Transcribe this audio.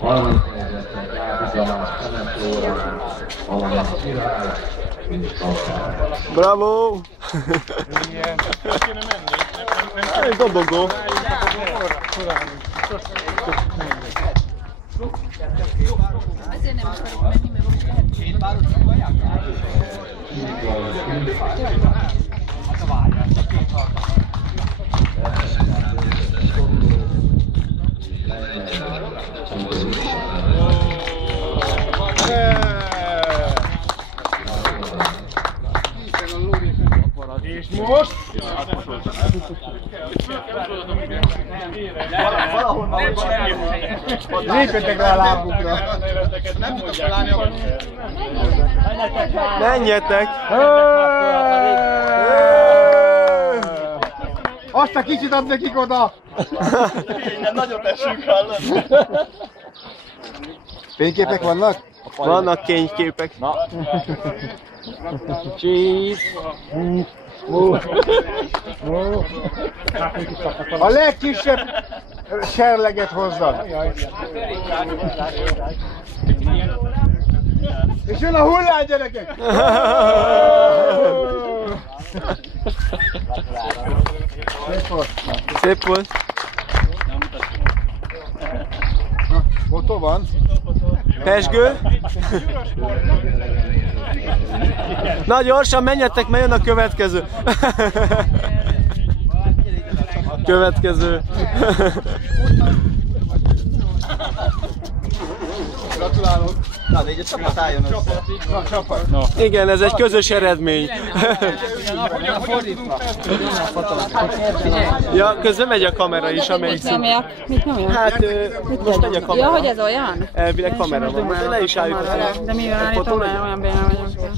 Harmadik helyezettek Gábizalás, Temetóra, valamint Király, mint Szakár. Bravo! Igen, kéne menni. Dobogó. Azért nem akarok menni, mert most lehet két páros csinálják. És most? Lépjetek le a lábukra! Nem mondják. Menjetek! Azt a kicsit ad nekik oda! Innen nagyot esünk, hallod? Fényképek vannak? Vannak kényképek. Na. A legkisebb serleget hozzad! És jön a hullám, gyerekek! Szép volt. Szép volt. Fotó van? Pesgő. Na gyorsan menjetek, mert jön a következő. Következő. Gratulálok! Na, de így a csapat álljon össze. Na, csapat! Igen, ez egy közös eredmény. Ja, közben megy a kamera is, amelyik szint. Mit nyomjak? Hát, most megy a kamera. Ja, hogy ez olyan? Elvileg kamera van, most le is álljuk. De mivel állítom le, olyan béna vagyok.